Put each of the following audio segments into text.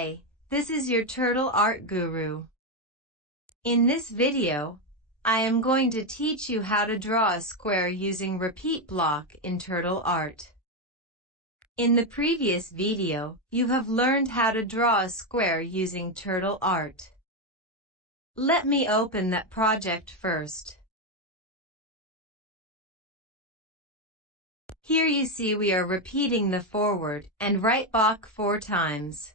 Hi, this is your TurtleArt guru. In this video, I am going to teach you how to draw a square using repeat block in TurtleArt. In the previous video, you have learned how to draw a square using TurtleArt. Let me open that project first. Here you see we are repeating the forward and right block 4 times.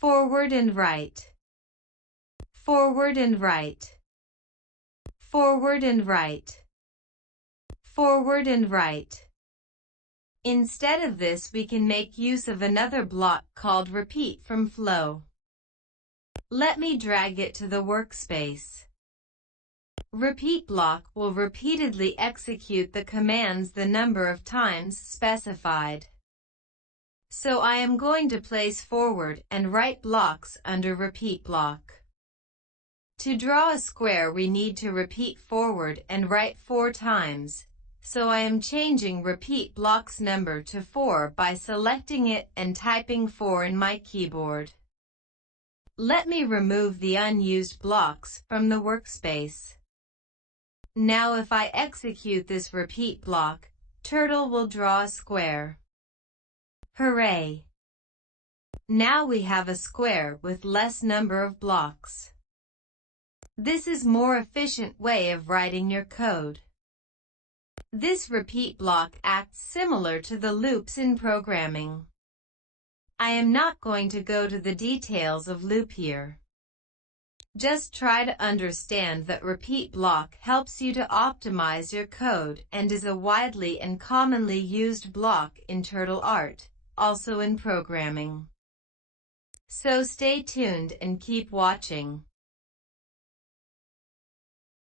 Forward and right. Forward and right. Forward and right. Forward and right. Instead of this, we can make use of another block called repeat from flow. Let me drag it to the workspace. Repeat block will repeatedly execute the commands the number of times specified. So I am going to place forward and right blocks under repeat block. To draw a square, we need to repeat forward and right 4 times, so I am changing repeat block's number to 4 by selecting it and typing 4 in my keyboard. Let me remove the unused blocks from the workspace. Now if I execute this repeat block, Turtle will draw a square. Hooray! Now we have a square with less number of blocks. This is more efficient way of writing your code. This repeat block acts similar to the loops in programming. I am not going to go to the details of loop here. Just try to understand that repeat block helps you to optimize your code and is a widely and commonly used block in TurtleArt, also in programming. So stay tuned and keep watching.